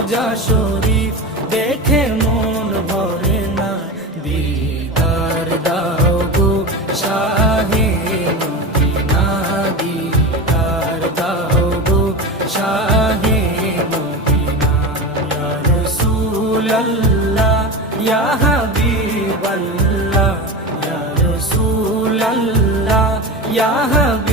রোজা শরীফ দেখে মন ভরে না, দিদার দাও গো শাহে মদিনা, দিদার দাও গো শাহে মদিনা। ইয়া রাসূলাল্লাহ ইয়া হাবিবাল্লাহ, ইয়া রাসূলাল্লাহ ইয়া হাবিবাল্লাহ।